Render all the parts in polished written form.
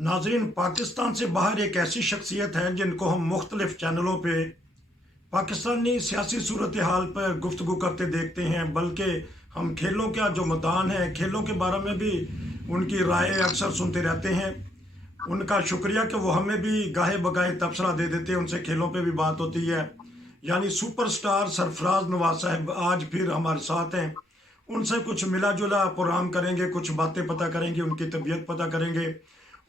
नाजरीन, पाकिस्तान से बाहर एक ऐसी शख्सियत है जिनको हम मुख्तलिफ चैनलों पे पाकिस्तानी सियासी सूरत हाल पर गुफ्तगू करते देखते हैं, बल्कि हम खेलों का जो मैदान है, खेलों के बारे में भी उनकी राय अक्सर सुनते रहते हैं। उनका शुक्रिया कि वो हमें भी गाहे बगाहे तबसरा दे देते हैं, उनसे खेलों पे भी बात होती है। यानी सुपरस्टार सरफराज नवाज साहब आज फिर हमारे साथ हैं। उनसे कुछ मिला जुला प्रोग्राम करेंगे, कुछ बातें पता करेंगे, उनकी तबीयत पता करेंगे,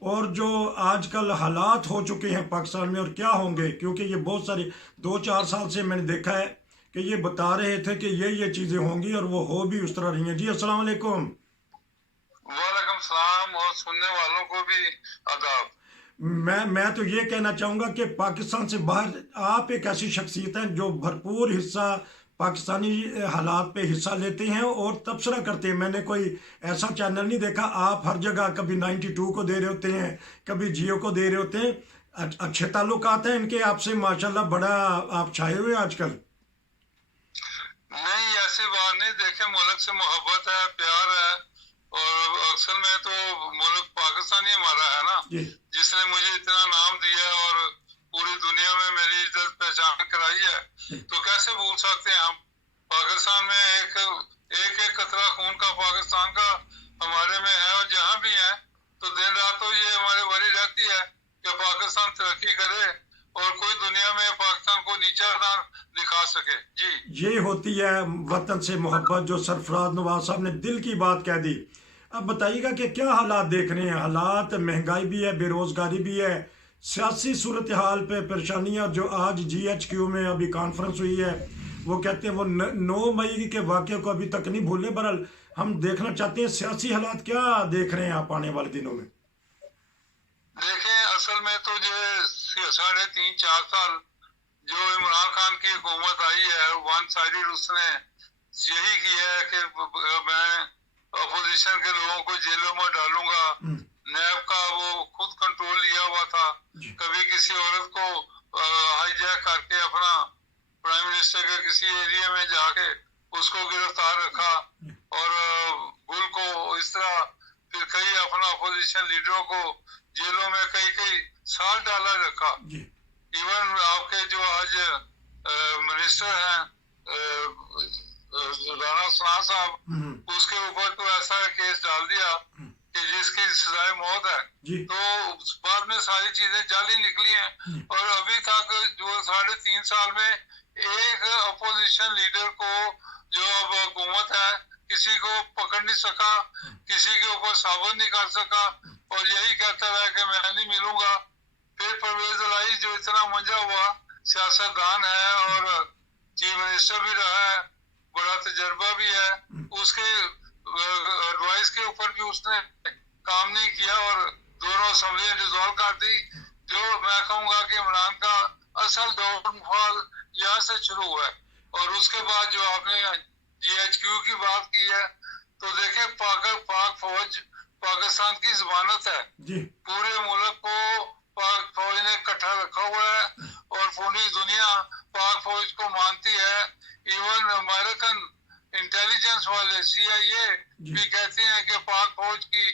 और जो आजकल हालात हो चुके हैं पाकिस्तान में और क्या होंगे, क्योंकि ये बहुत सारी 2-4 साल से मैंने देखा है कि ये बता रहे थे कि ये चीज़ें होंगी और वो हो भी उस तरह रही हैं। जी अस्सलाम वालेकुम। वालेकुम सलाम और सुनने वालों को भी आदाब। मैं तो ये कहना चाहूँगा कि पाकिस्तान से बाहर आप एक ऐसी शख्सियत हैं जो भरपूर हिस्सा पाकिस्तानी हालात पे हिस्सा लेते हैं और तबसरा करते हैं। मैंने कोई ऐसा चैनल नहीं देखा, आप हर जगह कभी 92 को दे रहे होते हैं, कभी जियो को दे रहे होते हैं। अच्छे ताल्लुकात हैं इनके आपसे माशाल्लाह, बड़ा आप छाए हुए आजकल। नहीं, ऐसी बात नहीं। देखे, मुल्क से मोहब्बत है, प्यार है। और असल में तो मुल्क पाकिस्तान ही हमारा है ना, जी जिसने मुझे इतना नाम दिया और पूरी दुनिया में मेरी इज्जत पहचान कराई है। तो कैसे भूल सकते हैं हम। पाकिस्तान में एक एक एक कतरा खून का पाकिस्तान का हमारे में है, और जहाँ भी है तो दिन रात तो ये हमारे वरी रहती है कि पाकिस्तान तरक्की करे और कोई दुनिया में पाकिस्तान को नीचा ना दिखा सके। जी। ये होती है वतन से मोहब्बत, जो सरफराज नवाज साहब ने दिल की बात कह दी। अब बताइएगा कि क्या हालात देख रहे हैं। हालात, महंगाई भी है, बेरोजगारी भी है, सियासी सूरत हाल पे परेशानियां। जो आज GHQ में अभी कॉन्फ्रेंस हुई है, वो कहते हैं वो 9 मई के वाक़े को अभी तक नहीं भूले। बहरहाल हम देखना चाहते हैं सियासी हालात क्या देख रहे हैं आप आने वाले दिनों में। देखें, असल में तो जो 3.5-4 साल जो इमरान खान की हुकूमत आई है, वन साइडेड उसने यही किया है कि मैं अपोजिशन के लोगों को जेलों में डालूंगा। नैब का वो खुद कंट्रोल लिया हुआ था। कभी किसी औरत को हाईजैक करके अपना प्राइम मिनिस्टर के किसी एरिया में जाके उसको गिरफ्तार रखा, और गुल को इस तरह, फिर कई अपना अपोजिशन लीडरों को जेलों में कई कई साल डाला रखा। इवन आपके जो आज मिनिस्टर हैं राणा सनाह साहब, उसके ऊपर तो ऐसा केस डाल दिया कि जिसकी सजाए मौत है। तो बाद में सारी चीजें जाली निकली हैं, और अभी तक जो 3.5 साल में एक अपोजिशन लीडर को, जो अब हुकूमत है, किसी को पकड़ नहीं सका, किसी के ऊपर साबित नहीं कर सका, और यही कहता रहा कि मैं नहीं मिलूंगा। फिर परवेज इलाही जो इतना मंजा हुआ सियासतदान है और चीफ मिनिस्टर भी रहा है, बड़ा तजर्बा भी है, उसके एडवाइस के ऊपर भी उसने काम नहीं किया, और दोनों असम्बलियां डिसॉल्व कर दी। जो मैं कहूंगा कि इमरान का असल डाउनफॉल यहाँ से शुरू हुआ है। और उसके बाद जो आपने GHQ की बात की है, तो देखे, पाक फौज पाकिस्तान की जमानत है। पूरे मुल्क को पाक फौज ने इकट्ठा रखा हुआ है, और पूरी दुनिया पाक फौज को मानती है। इवन अमेरिकन इंटेलिजेंस वाले CIA भी कहते हैं कि पाक फौज की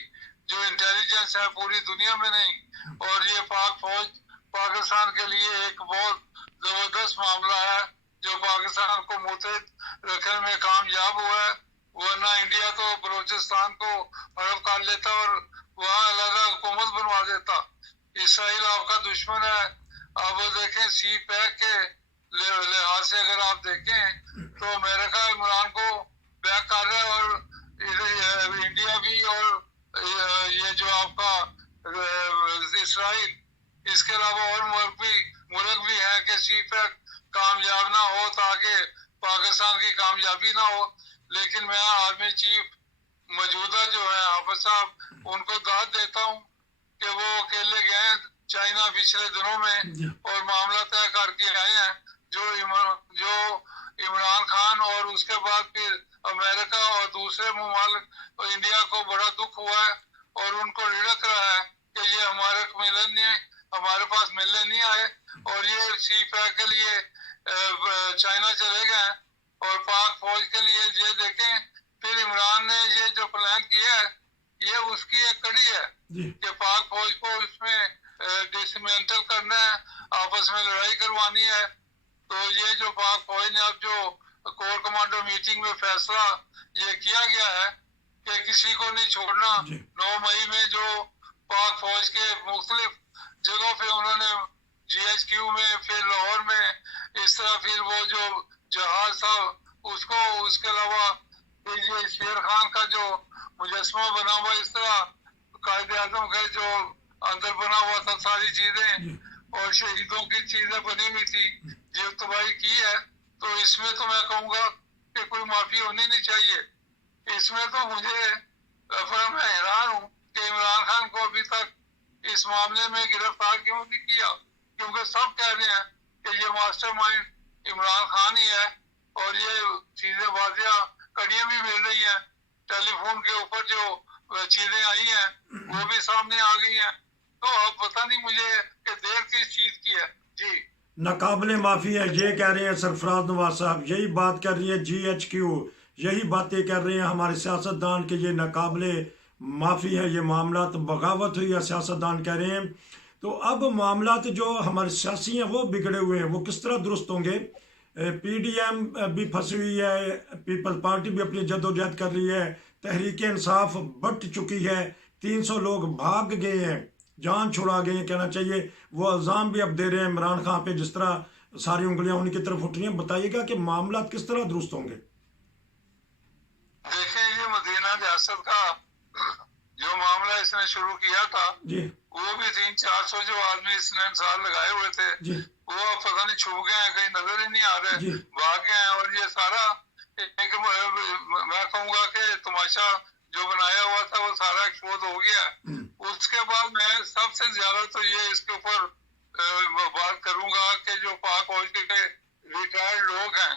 जो इंटेलिजेंस है पूरी दुनिया में नहीं, और ये पाक फौज पाकिस्तान के लिए एक बहुत जबरदस्त मामला है, जो पाकिस्तान को मुतहद रखने में कामयाब हुआ है। वरना इंडिया तो बलूचिस्तान को हड़प कर लेता और वहाँ अलग हुकूमत बनवा देता। इसराइल आपका दुश्मन है। अब देखें, CPEC के लिहाज से अगर आप देखें तो अमेरिका इमरान को बैक कर रहा है, और इंडिया भी, और ये जो आपका इसराइल, इसके अलावा और मुल्क भी है कि CPEC कामयाब ना हो, ताकि पाकिस्तान की कामयाबी ना हो। लेकिन मैं आर्मी चीफ मौजूदा जो है हाफिज साहब, उनको दाद देता हूँ कि वो अकेले गए चाइना पिछले दिनों में और मामला तय करके आए हैं। जो इमरान खान और उसके बाद फिर अमेरिका और दूसरे ममालिक इंडिया को बड़ा दुख हुआ है, और उनको रिड़क रहा है कि ये हमारे पास मिलने नहीं आए, और ये CPEC के लिए चाइना चले गए, और पाक फौज के लिए ये देखें। फिर इमरान ने ये जो प्लान किया है ये उसकी एक कड़ी है कि पाक फौज को उसमें डिसमेंटल करना है, आपस में लड़ाई करवानी है। तो ये जो पाक फौज ने अब जो कोर कमांडर मीटिंग में फैसला ये किया गया है कि किसी को नहीं छोड़ना। 9 मई में जो पाक फौज के मुख्तलिफ जगहों पे उन्होंने GHQ में, फिर लाहौर में, इस तरह फिर वो जो जहाज था उसको, उसके अलावा ये शेर खान का जो मुजस्मा बना हुआ, इस तरह कायदे आजम का जो अंदर बना हुआ था, सारी चीजें और शहीदों की चीजें बनी हुई थी, ये तबाही की है। तो इसमें तो मैं कहूँगा कि कोई माफी होनी नहीं चाहिए। इसमें तो मुझे मैं हैरान हूँ कि इमरान खान को अभी तक इस मामले में गिरफ्तार क्यों नहीं किया, क्योंकि सब कह रहे हैं कि ये मास्टरमाइंड इमरान खान ही है। और ये चीजें वाजिया कड़ियां भी मिल रही हैं, टेलीफोन के ऊपर जो चीजें आई हैं वो भी सामने आ गई हैं। तो अब पता नहीं मुझे कि देर किस चीज की है। जी, नाकाबिले माफी है ये कह रहे हैं सरफराज नवाज साहब, यही बात कर रही है GHQ, यही बातें कर रहे हैं हमारे सियासतदान के ये नाकाबिले माफी है, ये मामलात बगावत हुई है, सियासतदान कह रहे हैं। तो अब मामलात जो हमारे सियासी हैं वो बिगड़े हुए हैं, वो किस तरह दुरुस्त होंगे? PDM भी फंसी हुई है, पीपल्स पार्टी भी अपनी जद्दोजहद कर रही है, तहरीक इंसाफ बट चुकी है, 300 लोग भाग गए हैं, जान छुड़ा गए हैं कहना चाहिए। वो इल्ज़ाम भी अब दे रहे हैं इमरान खान पे, जिस तरह सारी उंगलियां उनकी तरफ उठ रही हैं। बताइएगा कि मामला किस तरह दुरुस्त होंगे? देखिए, ये मदीना रियासत का जो मामला इसने शुरू किया था जी, वो भी 300-400 जो आदमी इसने इंसान लगाए हुए थे जी, वो अब पता नहीं छुप गए हैं, कहीं नजर ही नहीं आ रहे, भाग गए हैं। और ये सारा मैं कहूँगा कि तमाशा जो बनाया हुआ था वो सारा एक्सपोज हो गया। उसके बाद मैं सबसे ज्यादा तो ये इसके ऊपर बात करूंगा कि जो पाक फौज के रिटायर्ड लोग हैं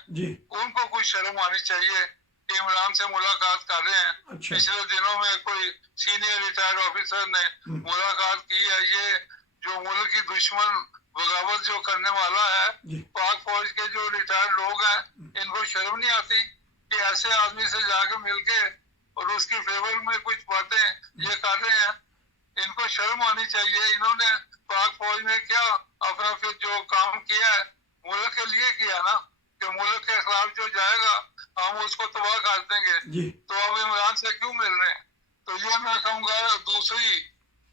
उनको कुछ शर्म आनी चाहिए कि इमरान से मुलाकात कर रहे हैं। अच्छा। पिछले दिनों में कोई सीनियर रिटायर्ड ऑफिसर ने मुलाकात की है। ये जो मुल्क की दुश्मन बगावत जो करने वाला है, पाक फौज के जो रिटायर्ड लोग हैं इनको शर्म नहीं आती कि ऐसे आदमी से जाकर मिलके और उसकी फेवर में कुछ बातें ये कर रहे हैं। इनको शर्म आनी चाहिए। इन्होंने पाक फौज में क्या अपना फिर जो काम किया है मुल्क के लिए किया ना, कि मुल्क के खिलाफ जो जाएगा हम उसको तबाह कर देंगे। तो अब इमरान से क्यों मिल रहे हैं? तो ये मैं कहूँगा। दूसरी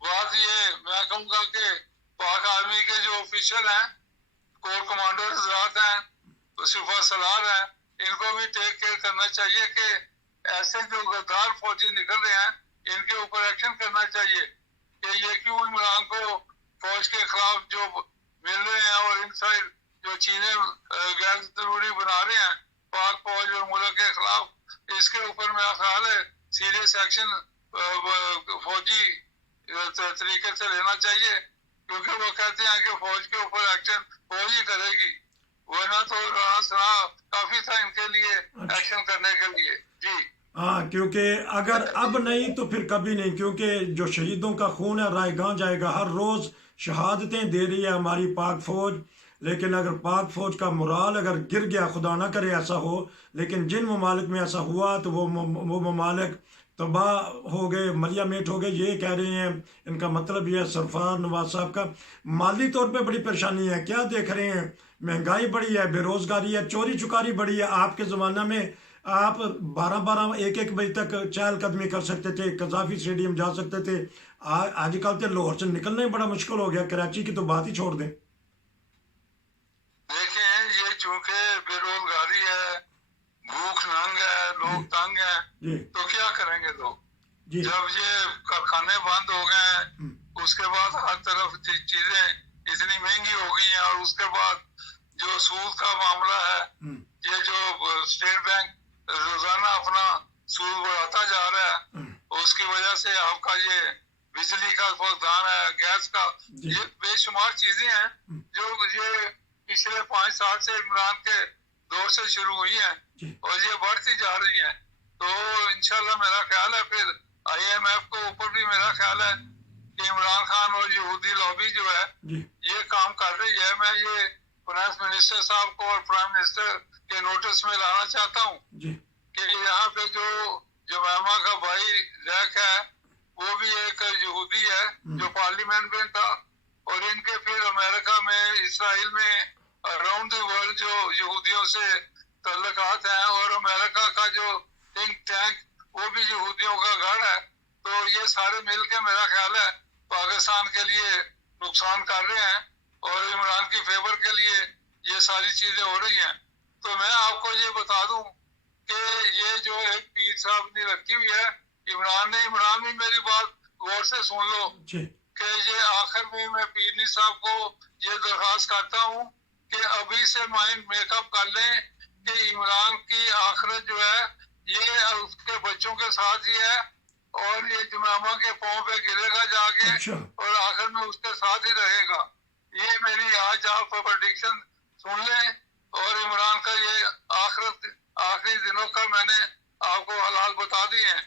बात ये मैं कहूँगा कि पाक आर्मी के जो ऑफिशियल हैं, कोर कमांडर हजरात हैं, सुपा सलार हैं, इनको भी टेक केयर करना चाहिए कि ऐसे जो गद्दार फौजी निकल रहे हैं इनके ऊपर एक्शन करना चाहिए कि ये क्यों इमरान को फौज के खिलाफ जो मिल रहे हैं और इनसाइड जो चीजें गैर जरूरी बना रहे हैं पाक फौज और मुल्क के खिलाफ, इसके ऊपर मेरा ख्याल है सीरियस एक्शन फौजी तरीके से लेना चाहिए। क्योंकि वो कहते हैं कि फौज के ऊपर एक्शन फौज ही करेगी, वरना तो काफी था इनके लिए एक्शन करने के लिए। जी हाँ, क्योंकि अगर अब नहीं तो फिर कभी नहीं, क्योंकि जो शहीदों का खून है रायगां जाएगा। हर रोज शहादतें दे रही है हमारी पाक फौज, लेकिन अगर पाक फौज का मुराल अगर गिर गया, खुदा ना करे ऐसा हो, लेकिन जिन ममालिक में ऐसा हुआ तो वो ममालिक तबाह हो गए, मलिया मेट हो गए। ये कह रहे हैं, इनका मतलब ये है सरफराज नवाज साहब का माली तौर पे बड़ी परेशानी है। क्या देख रहे हैं, महंगाई बढ़ी है, बेरोजगारी है, चोरी चुकारी बढ़ी है। आपके ज़माना में आप 12-12 1-1 बजे तक चहलकदमी कर सकते थे, कजाफी स्टेडियम जा सकते थे। आजकल तो लाहौर से निकलना ही बड़ा मुश्किल हो गया, कराची की तो बात ही छोड़ दें। देखें, ये चूंकि बेरोजगारी है, भूख नंग है, लोग तंग हैं, तो क्या करेंगे लोग? जब ये कारखाने बंद हो गए हैं, उसके बाद हर तरफ चीजें इतनी महंगी हो गई हैं, और उसके बाद जो सूद का मामला है, ये जो स्टेट बैंक रोजाना अपना सूद बढ़ाता जा रहा है, उसकी वजह से आपका ये बिजली का भुगतान है, गैस का, ये बेशुमार चीजें हैं जो ये पिछले 5 साल से इमरान के दौर से शुरू हुई हैं और ये बढ़ती जा रही हैं। तो इंशाल्लाह मेरा ख्याल है फिर IMF को ऊपर भी मेरा ख्याल है कि इमरान खान और यहूदी लॉबी जो है ये काम कर रही है। मैं ये फाइनेंस मिनिस्टर साहब को और प्राइम मिनिस्टर के नोटिस में लाना चाहता हूँ कि यहाँ पे जो जमामा का भाई रैक है वो भी एक यहूदी है जो पार्लियामेंट में था, और इनके फिर अमेरिका में, इसराइल में, अराउंड द वर्ल्ड जो यहूदियों से तल्लुकात हैं, और अमेरिका का जो थिंक टैंक वो भी यहूदियों का गढ़ है। तो ये सारे मिलके मेरा ख्याल है पाकिस्तान के लिए नुकसान कर रहे हैं, और इमरान की फेवर के लिए ये सारी चीजें हो रही हैं। तो मैं आपको ये बता दूं कि ये जो एक पीर साहब ने रखी हुई है इमरान भी मेरी बात गौर से सुन लो कि ये आखिर में मैं पीरनी साहब को ये दरखास्त करता हूँ कि अभी से माइंड मेकअप कर लें कि इमरान की आखिरत जो है ये उसके बच्चों के साथ ही है, और ये जमामा के पाँव पे गिरेगा जाके, और आखिर में उसके साथ ही रहेगा। ये मेरी आज आप प्रेडिक्शन सुन लें, और इमरान का ये आखिरी दिनों का मैंने आपको हालात बता दिए हैं,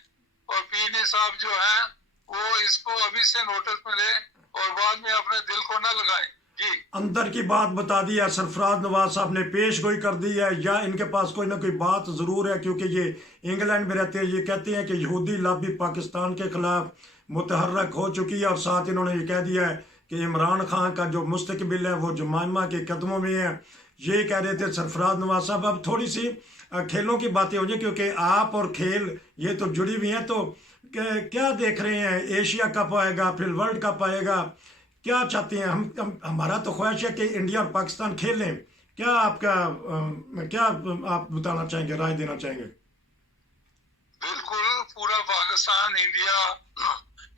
और पीरनी साहब जो हैं वो इसको अभी से नोटिस में ले और बाद में अपने दिल को न लगाएं। जी, अंदर की बात बता दी है, सरफराज नवाज साहब ने पेश गोई कर दी है, या इनके पास कोई ना कोई बात जरूर है, क्योंकि ये इंग्लैंड में रहते हैं। ये कहते हैं कि यहूदी लॉबी पाकिस्तान के खिलाफ मुतहर्रक हो चुकी है, और साथ इन्होंने ये कह दिया है कि इमरान खान का जो मुस्तकबिल है वो जुमाइमा के कदमों में है। ये कह रहे थे सरफराज नवाज साहब। अब थोड़ी सी खेलों की बातें हो जाए, क्योंकि आप और खेल ये तो जुड़ी हुई हैं, तो क्या देख रहे हैं? एशिया कप आएगा, फिर वर्ल्ड कप आएगा, क्या चाहते हैं? हम हमारा तो ख्वाहिश है कि इंडिया और पाकिस्तान खेलें। क्या आपका क्या आप बताना चाहेंगे, राय देना चाहेंगे? बिल्कुल, पूरा Pakistan, India,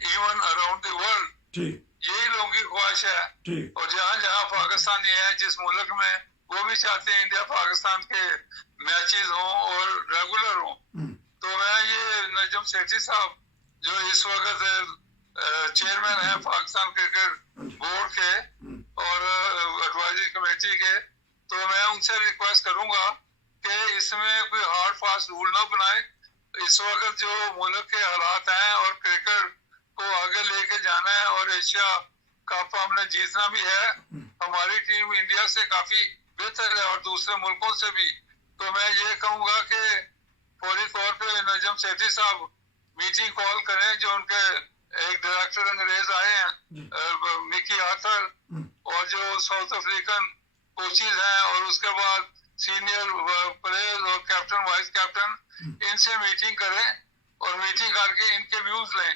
even around the world, ठीक, यही लोगों की ख्वाहिश है। ठीक, और जहाँ जहाँ पाकिस्तानी है जिस मुल्क में, वो भी चाहते हैं इंडिया पाकिस्तान के मैचेस हों और रेगुलर हों। तो मैं ये नजम सेठी साहब जो इस वक्त चेयरमैन है पाकिस्तान क्रिकेट बोर्ड के और एडवाइजरी कमेटी के, तो मैं उनसे रिक्वेस्ट करूंगा कि इसमें कोई हार्ड फास्ट रूल ना बनाए। इस वक्त जो मुल्क के हालात हैं और क्रिकेट को आगे लेके जाना है, और एशिया कप हमने जीतना भी है, हमारी टीम इंडिया से काफी बेहतर है और दूसरे मुल्कों से भी। तो मैं ये कहूंगा कि फौरी तौर पे नजम सेठी साहब मीटिंग कॉल करें। जो उनके एक डायरेक्टर अंग्रेज आए हैं मिकी आर्थर, और जो साउथ अफ्रीकन कोचेज हैं, और उसके बाद सीनियर प्लेयर्स और कैप्टन वाइस कैप्टन, इनसे मीटिंग करें और मीटिंग करके इनके व्यूज लें,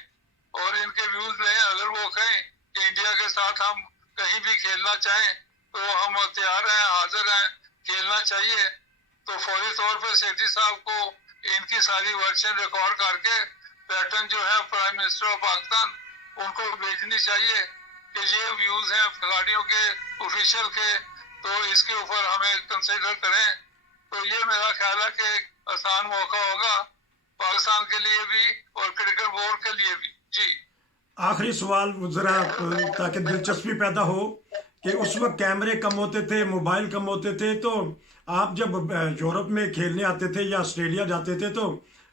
और इनके व्यूज लें। अगर वो कहें कि इंडिया के साथ हम कहीं भी खेलना चाहें तो हम तैयार हैं, हाजिर हैं, खेलना चाहिए। तो फौरी तौर पर सेठी साहब को इनकी सारी वर्शन रिकॉर्ड करके पैटर्न जो है प्राइम मिनिस्टर ऑफ पाकिस्तान उनको भेजनी चाहिए कि ये व्यूज हैं खिलाड़ियों के, ऑफिशियल के, तो इसके ऊपर हमें कंसिडर करें। तो ये मेरा ख्याल है कि आसान मौका होगा पाकिस्तान के लिए भी और क्रिकेट बोर्ड के लिए भी। जी, आखिरी सवाल जरा ताकि दिलचस्पी पैदा हो कि उस वक्त कैमरे कम होते थे, मोबाइल कम होते थे, तो आप जब यूरोप में खेलने आते थे या ऑस्ट्रेलिया जाते थे, तो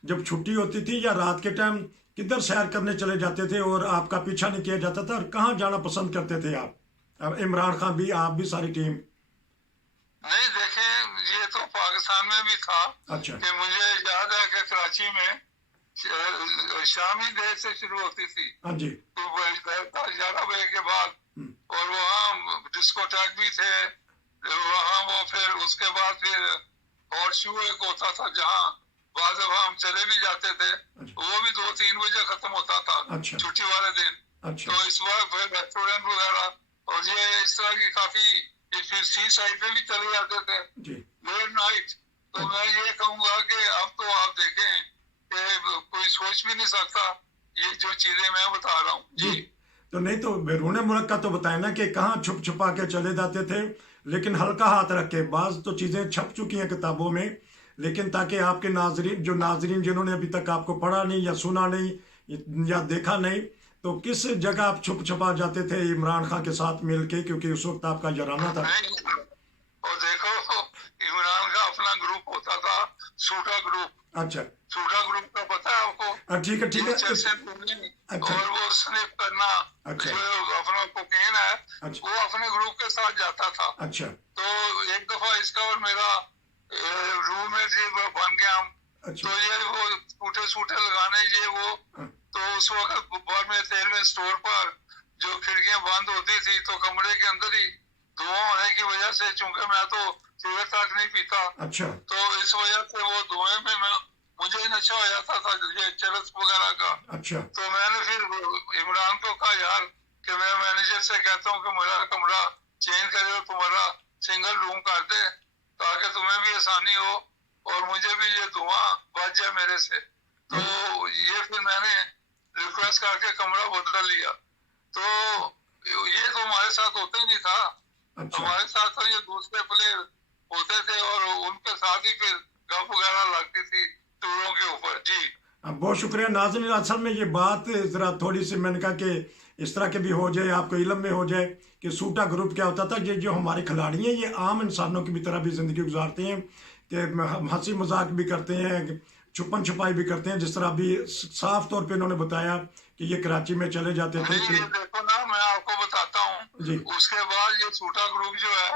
जब छुट्टी होती थी या रात के टाइम किधर सैर करने चले जाते थे और आपका पीछा नहीं किया जाता था, और कहाँ जाना पसंद करते थे आप? अब इमरान खान भी, आप भी, सारी टीम? नहीं, देखें, ये तो पाकिस्तान में भी था। अच्छा, कि मुझे याद है कि कराची में शामी देर से शुरू होती थी, हाँ जी, तो 11 बजे के बाद, और वहाँ डिस्कोटेक भी थे वहाँ। वो फिर उसके बाद फिर हॉट शू एक होता था जहाँ बाद हम चले भी जाते थे, वो भी 2-3 बजे खत्म होता था। अच्छा, छुट्टी वाले दिन। अच्छा, तो इस बार फिर रेस्टोरेंट वगैरह और ये इस तरह की काफी फिर सी साइड पे भी चले जाते थे लेट नाइट। तो मैं ये कहूँगा कि अब तो आप देखें कि कोई सोच भी नहीं सकता ये जो चीजें मैं बता रहा हूँ। जी, तो नहीं तो बैरून मुल्क का तो बताए ना कि कहाँ छुप छुपा के चले जाते थे, लेकिन हल्का हाथ रख के। बाज तो चीज़ें छप चुकी हैं किताबों में, लेकिन ताकि आपके नाजरीन जिन्होंने अभी तक आपको पढ़ा नहीं या सुना नहीं या देखा नहीं, तो किस जगह आप छुप छुपा जाते थे इमरान खान के साथ मिलके, क्योंकि उस वक्त आपका जराना था। और देखो, इमरान का अपना ग्रुप होता था, सूटा ग्रुप। अच्छा, सूटा ग्रुप का पता है आपको? ठीक है, ठीक है। अच्छा, और वो स्निप करना, अच्छा, जो अपना कोकेन है, अच्छा, वो अपने ग्रुप के साथ जाता था। अच्छा, तो एक दफा इसका और मेरा रूम में बन गया हम। अच्छा, तो ये वो सूटे लगाने ये वो, तो उस वक्त बाद में रेलवे स्टोर पर जो खिड़कियां बंद होती थी तो कमरे के अंदर ही धुआं होने की वजह से, चूंकि मैं तो सिगरेट तक नहीं पीता, अच्छा, तो इस वजह से वो धुएं में मुझे नशा हो जाता था ये चरस वगैरह का। अच्छा, तो मैंने फिर इमरान को कहा यार कि मैं मैनेजर से कहता हूँ कि मेरा कमरा चेंज करे और तुम्हारा सिंगल रूम कर दे ताकि तुम्हें भी आसानी हो और मुझे भी ये धुआं बच जाए मेरे से। तो ये फिर मैंने रिक्वेस्ट करके कमरा बदल लिया। तो ये तो हमारे साथ होता ही नहीं था। अच्छा, हमारे साथ तो ये दूसरे प्लेयर होते थे और उनके साथ ही फिर गप वगैरह लगती थी टूरों के ऊपर। जी बहुत शुक्रिया नाज़रीन। असल में ये बात ज़रा थोड़ी सी मैंने कहा कि इस तरह के भी हो जाए, आपको इल्म में हो जाए कि सूटा ग्रुप क्या होता था। ये जो हमारे खिलाड़ी हैं ये आम इंसानों की भी तरह भी ज़िंदगी गुजारते हैं कि हम हंसी मजाक भी करते हैं, छुपन छुपाई भी करते हैं। जिस तरह अभी साफ तौर पे इन्होंने बताया कि ये कराची में चले जाते थे। ये देखो ना, मैं आपको बताता हूँ जी। उसके बाद ये सूटा ग्रुप जो है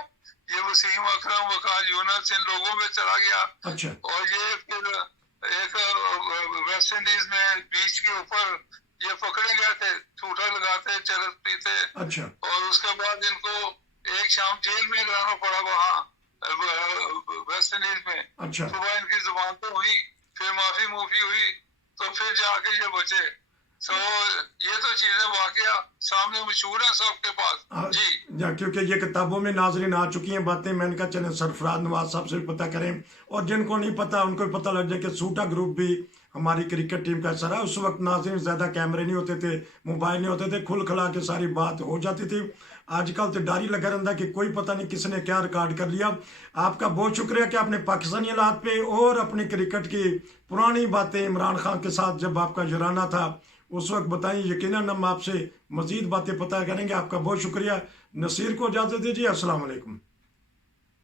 ये वसीम अकरम, वकाल यूनस, इन लोगों में चला गया। अच्छा, और ये फिर एक वेस्ट इंडीज में बीच के ऊपर ये पकड़े गए थे, छूटा लगाते, चरस पीते। अच्छा, और उसके बाद इनको एक शाम जेल में रहना पड़ा वहाँ वेस्ट इंडीज में। अच्छा, सुबह इनकी जुबान तो हुई, फिर माफी मूफी हुई, तो फिर जाके ये बचे। तो ये तो चीजें वाकया सामने मशहूर है सबके पास जी। क्योंकि ये किताबों में नाज़रीन आ चुकी हैं बातें। मैंने कहा चलें सरफराज नवाज साहब से भी पता करें और जिनको नहीं पता उनको भी पता लग जाए कि सूटा ग्रुप भी हमारी क्रिकेट टीम का हिस्सा रहा। उस वक्त नाज़रीन ज़्यादा कैमरे नहीं होते थे, मोबाइल नहीं होते थे, खुल खला के सारी बात हो जाती थी। आजकल तो डर ही लगा रहता कि कोई पता नहीं किसने क्या रिकॉर्ड कर लिया। आपका बहुत शुक्रिया कि आपने पाकिस्तानी हालात पे और अपनी क्रिकेट की पुरानी बातें इमरान खान के साथ जब आपका जुराना था उस वक्त बताएं। यकीनन हम आपसे मजीद बातें पता करेंगे। आपका बहुत शुक्रिया। नसीर को इजाज़त दीजिए। अस्सलाम वालेकुम।